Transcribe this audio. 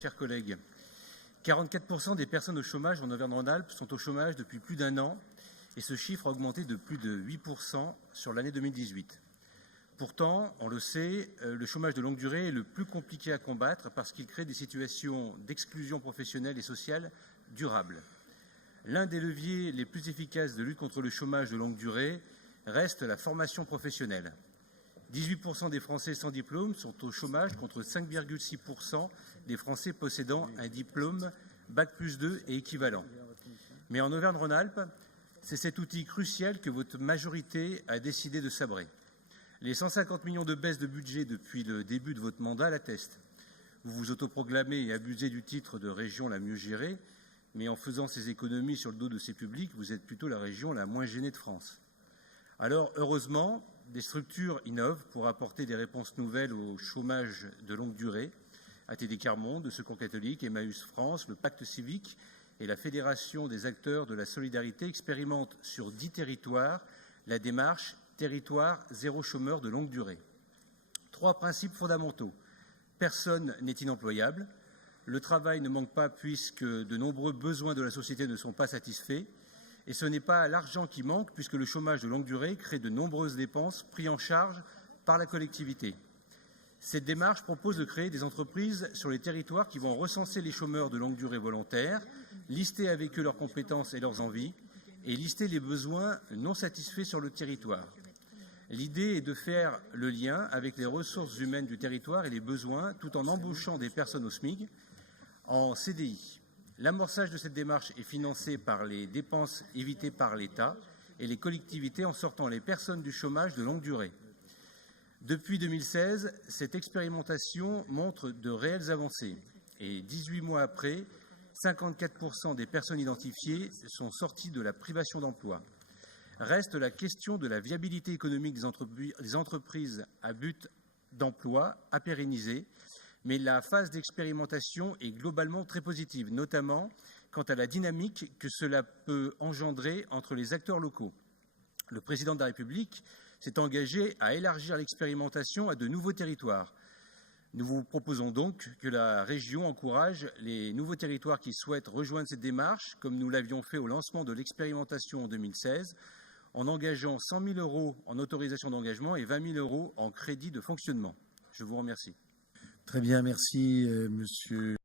Chers collègues, 44% des personnes au chômage en Auvergne-Rhône-Alpes sont au chômage depuis plus d'un an et ce chiffre a augmenté de plus de 8% sur l'année 2018. Pourtant, on le sait, le chômage de longue durée est le plus compliqué à combattre parce qu'il crée des situations d'exclusion professionnelle et sociale durables. L'un des leviers les plus efficaces de lutte contre le chômage de longue durée reste la formation professionnelle. 18% des Français sans diplôme sont au chômage contre 5,6% des Français possédant un diplôme Bac+2 et équivalent. Mais en Auvergne-Rhône-Alpes, c'est cet outil crucial que votre majorité a décidé de sabrer. Les 150 millions de baisse de budget depuis le début de votre mandat l'attestent. Vous vous autoproclamez et abusez du titre de région la mieux gérée, mais en faisant ces économies sur le dos de ces publics, vous êtes plutôt la région la moins gênée de France. Alors, heureusement, des structures innovent pour apporter des réponses nouvelles au chômage de longue durée. ATD Quart Monde, le Secours catholique, Emmaüs France, le Pacte civique et la Fédération des acteurs de la solidarité expérimentent sur 10 territoires la démarche Territoire zéro chômeur de longue durée. 3 principes fondamentaux. Personne n'est inemployable. Le travail ne manque pas puisque de nombreux besoins de la société ne sont pas satisfaits. Et ce n'est pas l'argent qui manque, puisque le chômage de longue durée crée de nombreuses dépenses prises en charge par la collectivité. Cette démarche propose de créer des entreprises sur les territoires qui vont recenser les chômeurs de longue durée volontaires, lister avec eux leurs compétences et leurs envies, et lister les besoins non satisfaits sur le territoire. L'idée est de faire le lien avec les ressources humaines du territoire et les besoins, tout en embauchant des personnes au SMIC en CDI. L'amorçage de cette démarche est financé par les dépenses évitées par l'État et les collectivités en sortant les personnes du chômage de longue durée. Depuis 2016, cette expérimentation montre de réelles avancées et 18 mois après, 54% des personnes identifiées sont sorties de la privation d'emploi. Reste la question de la viabilité économique des entreprises à but d'emploi à pérenniser. Mais la phase d'expérimentation est globalement très positive, notamment quant à la dynamique que cela peut engendrer entre les acteurs locaux. Le président de la République s'est engagé à élargir l'expérimentation à de nouveaux territoires. Nous vous proposons donc que la région encourage les nouveaux territoires qui souhaitent rejoindre cette démarche, comme nous l'avions fait au lancement de l'expérimentation en 2016, en engageant 100 000 € en autorisation d'engagement et 20 000 € en crédit de fonctionnement. Je vous remercie. Très bien, merci, monsieur.